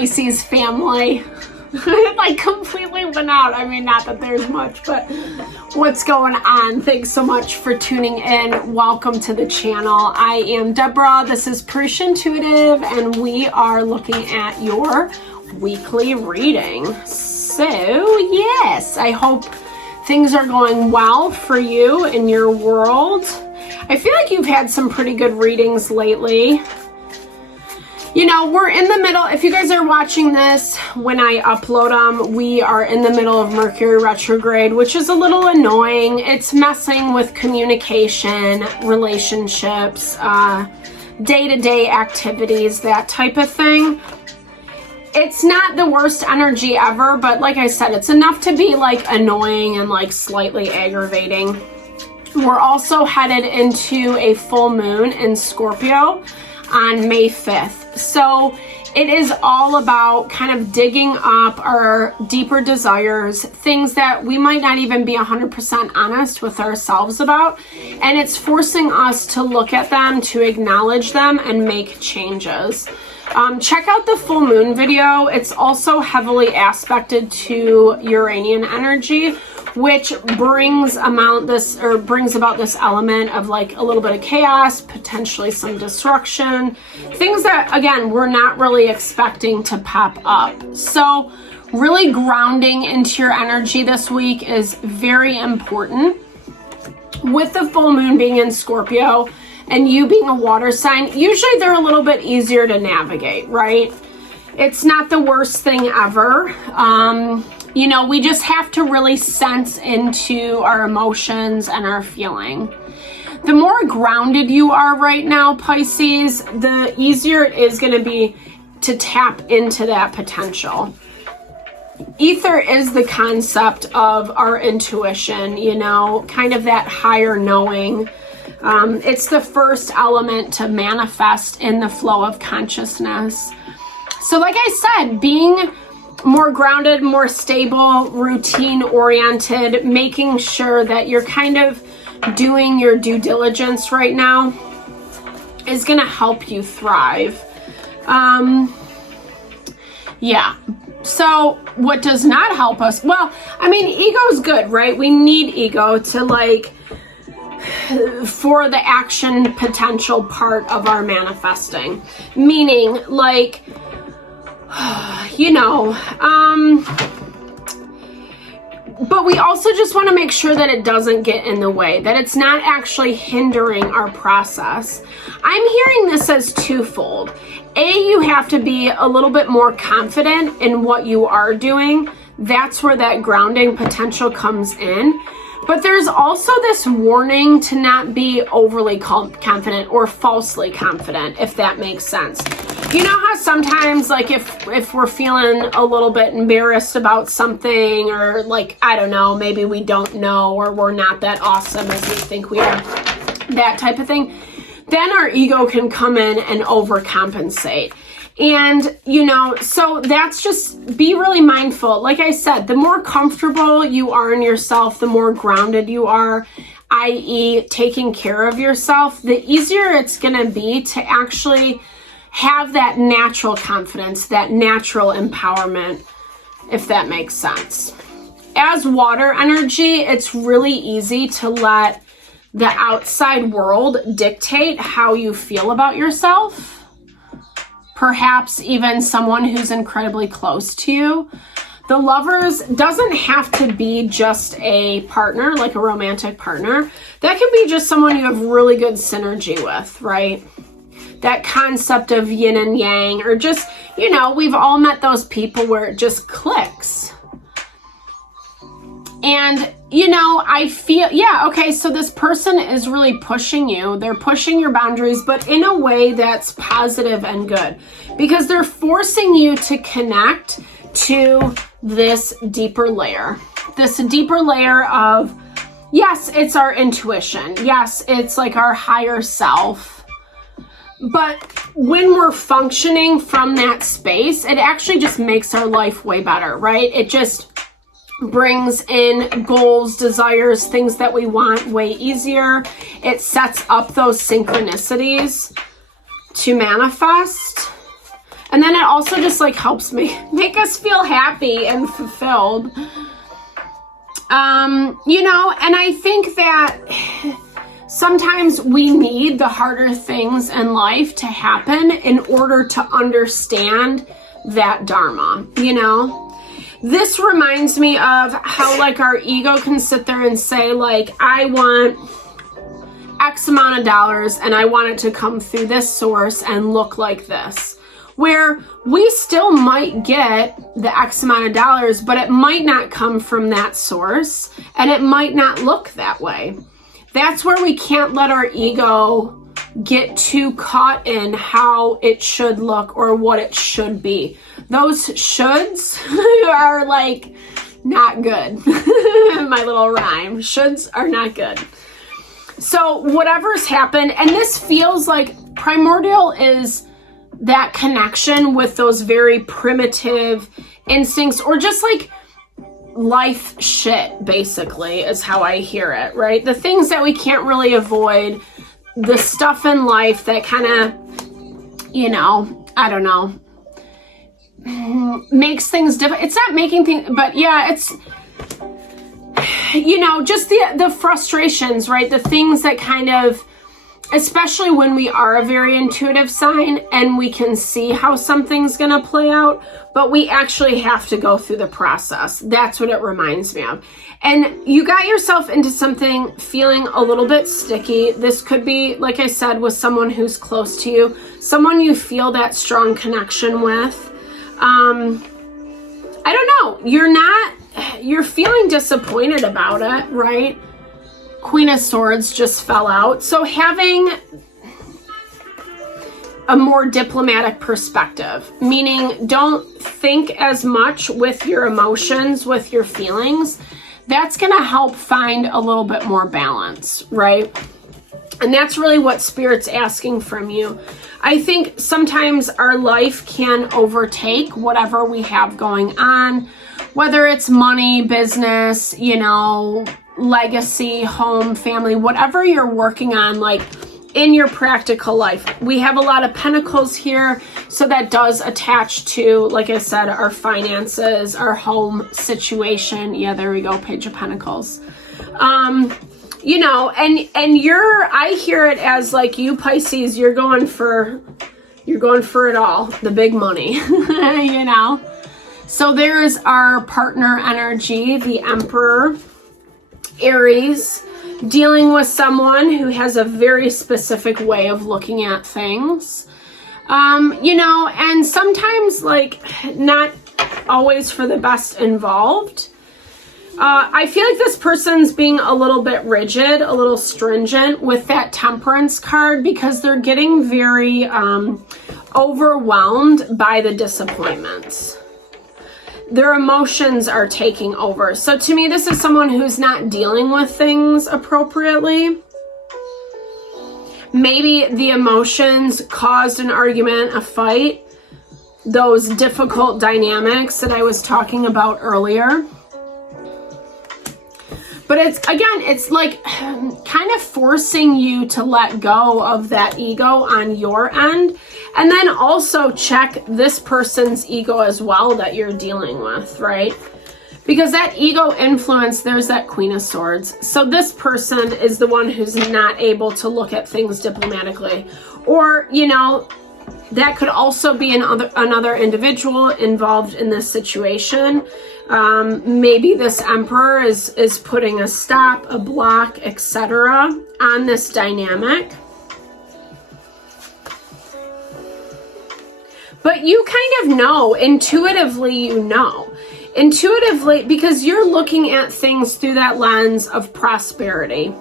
Pisces family. Like completely went out. I mean, not that there's much, but what's going on? Thanks so much for tuning in. Welcome to the channel. I am Deborah. This is Purusha Intuitive, and we are looking at your weekly reading. So, yes, I hope things are going well for you in your world. I feel like you've had some pretty good readings lately. You know, we're in the middle, if you guys are watching this when I upload them, we are in the middle of Mercury retrograde, which is a little annoying. It's messing with communication, relationships, day-to-day activities, that type of thing. It's not the worst energy ever, but like I said, it's enough to be like annoying and like slightly aggravating. We're also headed into a full moon in Scorpio on May 5th. So it is all about kind of digging up our deeper desires, things that we might not even be 100% honest with ourselves about. And it's forcing us to look at them, to acknowledge them, and make changes. Check out the full moon video. It's also heavily aspected to Uranian energy, which brings about this element of like a little bit of chaos, potentially some destruction, things that, again, we're not really expecting to pop up. So really grounding into your energy this week is very important. With the full moon being in Scorpio and you being a water sign, usually they're a little bit easier to navigate, right? It's not the worst thing ever. You know, we just have to really sense into our emotions and our feeling. The more grounded you are right now, Pisces, the easier it is going to be to tap into that potential. Ether is the concept of our intuition, you know, kind of that higher knowing. It's the first element to manifest in the flow of consciousness. So like I said, being more grounded, more stable, routine oriented, making sure that you're kind of doing your due diligence right now is going to help you thrive. Yeah. So what does not help us? Well, I mean, ego's good, right? We need ego to like, for the action potential part of our manifesting. Meaning like, you know, but we also just want to make sure that it doesn't get in the way, that it's not actually hindering our process. I'm hearing this as twofold. You have to be a little bit more confident in what you are doing. That's where that grounding potential comes in. But there's also this warning to not be overly confident or falsely confident, if that makes sense. You know how sometimes, like, if we're feeling a little bit embarrassed about something, or like, I don't know, maybe we don't know, or we're not that awesome as we think we are, that type of thing, then our ego can come in and overcompensate. And, you know, so that's just, be really mindful. Like I said, the more comfortable you are in yourself, the more grounded you are, i.e. taking care of yourself, the easier it's going to be to actually have that natural confidence, that natural empowerment, if that makes sense. As water energy, it's really easy to let the outside world dictate how you feel about yourself. Perhaps even someone who's incredibly close to you. The Lovers doesn't have to be just a partner, like a romantic partner. That can be just someone you have really good synergy with, right? That concept of yin and yang, or just, you know, we've all met those people where it just clicks. And, you know, I feel, yeah, okay, so this person is really pushing you. They're pushing your boundaries, but in a way that's positive and good, because they're forcing you to connect to this deeper layer of, yes, it's our intuition. Yes, it's like our higher self. But when we're functioning from that space, it actually just makes our life way better, right? It just brings in goals, desires, things that we want way easier. It sets up those synchronicities to manifest. And then it also just like helps make us feel happy and fulfilled. You know, and I think that sometimes we need the harder things in life to happen in order to understand that dharma, you know? This reminds me of how like our ego can sit there and say like, I want X amount of dollars and I want it to come through this source and look like this. Where we still might get the X amount of dollars, but it might not come from that source and it might not look that way. That's where we can't let our ego get too caught in how it should look or what it should be. Those shoulds are like not good. My little rhyme. Shoulds are not good. So whatever's happened, and this feels like primordial is that connection with those very primitive instincts, or just like life shit, basically, is how I hear it, right? The things that we can't really avoid, the stuff in life that kind of, you know, I don't know, makes things different. It's not making things, but yeah, it's, you know, just the frustrations, right? The things that kind of, especially when we are a very intuitive sign and we can see how something's going to play out, but we actually have to go through the process. That's what it reminds me of. And you got yourself into something feeling a little bit sticky. This could be, like I said, with someone who's close to you, someone you feel that strong connection with. I don't know. You're feeling disappointed about it, right? Queen of Swords just fell out. So having a more diplomatic perspective, meaning don't think as much with your emotions, with your feelings, that's going to help find a little bit more balance, right? And that's really what Spirit's asking from you. I think sometimes our life can overtake whatever we have going on, whether it's money, business, you know, legacy, home, family, whatever you're working on, like in your practical life. We have a lot of pentacles here, so that does attach to, like I said, our finances, our home situation. Yeah, there we go, Page of Pentacles. You know, and I hear it as like you Pisces, you're going for it all, the big money, you know. So there's our partner energy, the Emperor, Aries, dealing with someone who has a very specific way of looking at things. You know, and sometimes like not always for the best involved. I feel like this person's being a little bit rigid, a little stringent with that Temperance card because they're getting very overwhelmed by the disappointments. Their emotions are taking over. So to me, this is someone who's not dealing with things appropriately. Maybe the emotions caused an argument, a fight, those difficult dynamics that I was talking about earlier. But it's like kind of forcing you to let go of that ego on your end. And then also check this person's ego as well that you're dealing with, right? Because that ego influence, there's that Queen of Swords. So this person is the one who's not able to look at things diplomatically. Or, you know, that could also be another individual involved in this situation. Maybe this Emperor is putting a stop, a block, etc. on this dynamic. But you kind of know, intuitively you know. Intuitively, because you're looking at things through that lens of prosperity.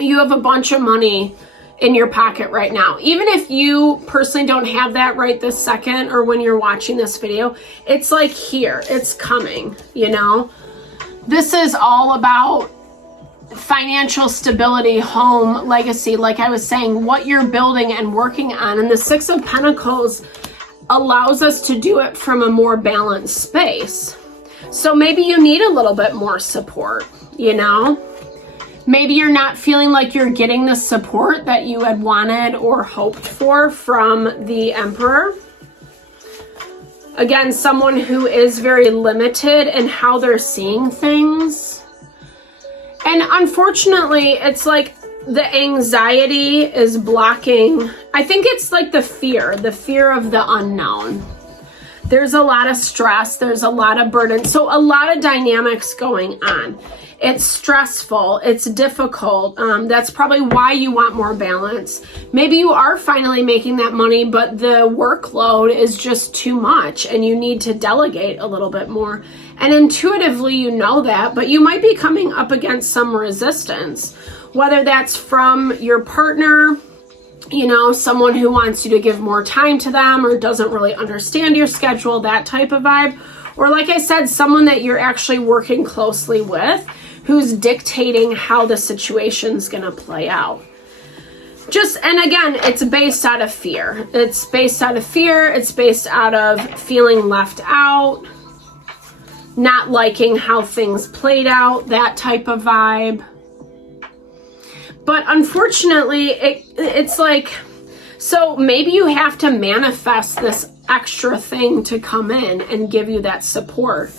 You have a bunch of money in your pocket right now. Even if you personally don't have that right this second or when you're watching this video, it's like here, it's coming, you know? This is all about financial stability, home, legacy, like I was saying, what you're building and working on. And the Six of Pentacles allows us to do it from a more balanced space. So maybe you need a little bit more support, you know? Maybe you're not feeling like you're getting the support that you had wanted or hoped for from the Emperor. Again, someone who is very limited in how they're seeing things. And unfortunately, it's like the anxiety is blocking. I think it's like the fear of the unknown. There's a lot of stress. There's a lot of burden. So a lot of dynamics going on. It's stressful. It's difficult. That's probably why you want more balance. Maybe you are finally making that money, but the workload is just too much and you need to delegate a little bit more. And intuitively, you know that, but you might be coming up against some resistance, whether that's from your partner, you know, someone who wants you to give more time to them or doesn't really understand your schedule, that type of vibe. Or like I said, someone that you're actually working closely with who's dictating how the situation's going to play out. And again, it's based out of fear. It's based out of fear. It's based out of feeling left out, not liking how things played out, that type of vibe. But unfortunately, it's like, so maybe you have to manifest this extra thing to come in and give you that support.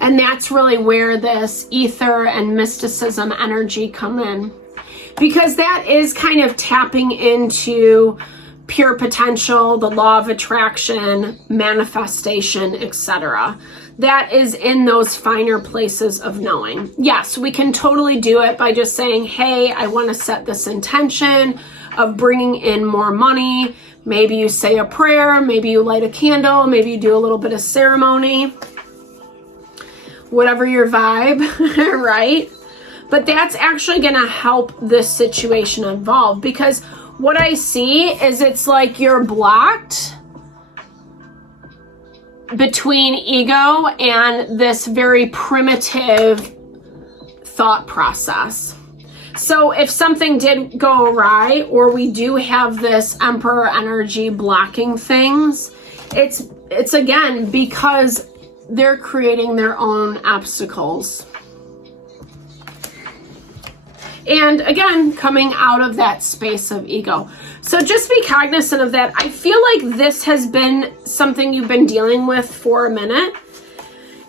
And that's really where this ether and mysticism energy come in. Because that is kind of tapping into pure potential, the law of attraction, manifestation, etc. That is in those finer places of knowing. Yes, we can totally do it by just saying, hey, I want to set this intention of bringing in more money. Maybe you say a prayer, maybe you light a candle, maybe you do a little bit of ceremony. Whatever your vibe, right? But that's actually going to help this situation evolve, because what I see is it's like you're blocked between ego and this very primitive thought process. So if something did go awry, or we do have this emperor energy blocking things, it's again because they're creating their own obstacles. And again, coming out of that space of ego. So just be cognizant of that. I feel like this has been something you've been dealing with for a minute,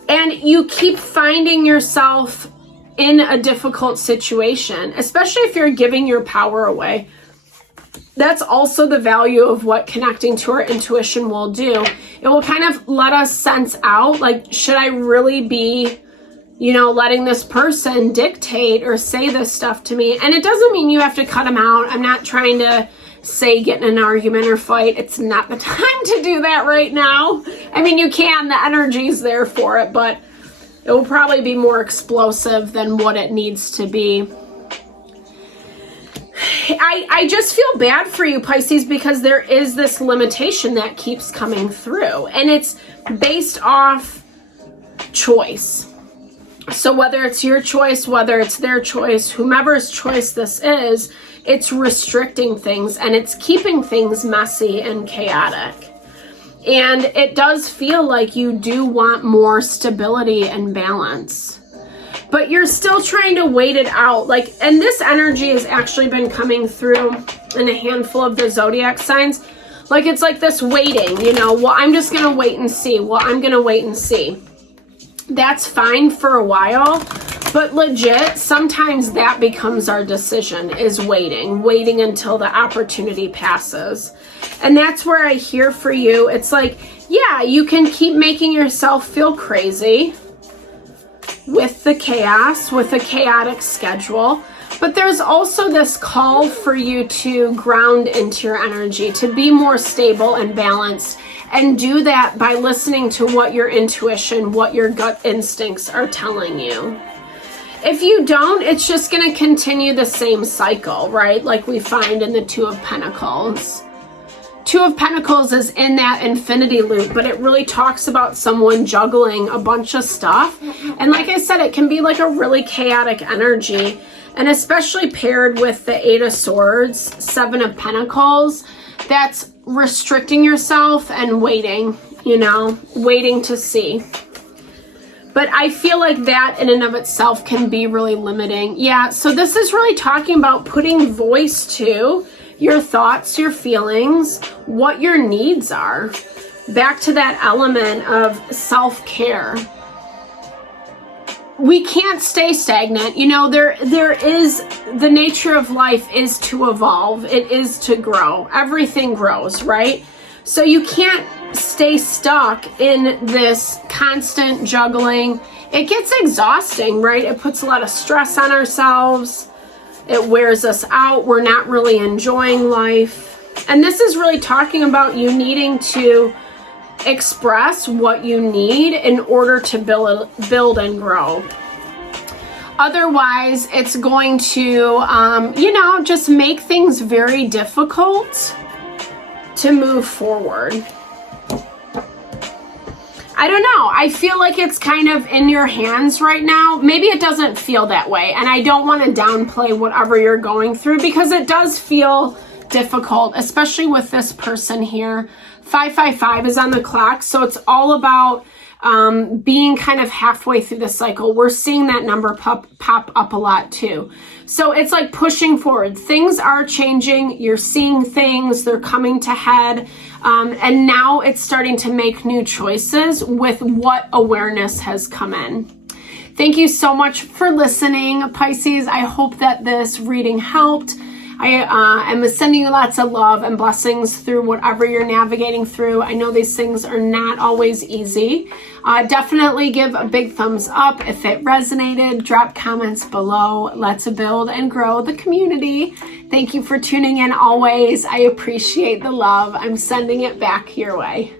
and you keep finding yourself in a difficult situation, especially if you're giving your power away. That's also the value of what connecting to our intuition will do. It will kind of let us sense out, like, should I really be, letting this person dictate or say this stuff to me? And it doesn't mean you have to cut them out. I'm not trying to say get in an argument or fight. It's not the time to do that right now. I mean, you can, the energy's there for it, but it will probably be more explosive than what it needs to be. I just feel bad for you, Pisces, because there is this limitation that keeps coming through, and it's based off choice. So whether it's your choice, whether it's their choice, whomever's choice this is, it's restricting things and it's keeping things messy and chaotic. And it does feel like you do want more stability and balance, but you're still trying to wait it out. And this energy has actually been coming through in a handful of the zodiac signs. It's like this waiting, well, I'm just going to wait and see. Well, I'm going to wait and see. That's fine for a while, but legit, sometimes that becomes our decision, is waiting until the opportunity passes. And that's where I hear for you. It's like, yeah, you can keep making yourself feel crazy with the chaos, with a chaotic schedule, but there's also this call for you to ground into your energy, to be more stable and balanced, and do that by listening to what your intuition, what your gut instincts are telling you. If you don't, it's just going to continue the same cycle, right? Like we find in the Two of Pentacles. Two of Pentacles is in that infinity loop, but it really talks about someone juggling a bunch of stuff. And like I said, it can be like a really chaotic energy, and especially paired with the Eight of Swords, Seven of Pentacles, that's restricting yourself and waiting, waiting to see. But I feel like that in and of itself can be really limiting. Yeah, so this is really talking about putting voice to your thoughts, your feelings, what your needs are. back to that element of self-care. We can't stay stagnant. You know, there is, the nature of life is to evolve. It is to grow. Everything grows, right? So you can't stay stuck in this constant juggling. It gets exhausting, right? It puts a lot of stress on ourselves. It wears us out. We're not really enjoying life. And this is really talking about you needing to express what you need in order to build and grow. Otherwise, it's going to, you know, just make things very difficult to move forward. I don't know. I feel like it's kind of in your hands right now. Maybe it doesn't feel that way. And I don't want to downplay whatever you're going through, because it does feel difficult, especially with this person here. 555 is on the clock, so it's all about being kind of halfway through the cycle. We're seeing that number pop up a lot too. So it's like pushing forward. Things are changing. You're seeing things. They're coming to head. And now it's starting to make new choices with what awareness has come in. Thank you so much for listening, Pisces. I hope that this reading helped. I am sending you lots of love and blessings through whatever you're navigating through. I know these things are not always easy. Definitely give a big thumbs up if it resonated. Drop comments below. Let's build and grow the community. Thank you for tuning in always. I appreciate the love. I'm sending it back your way.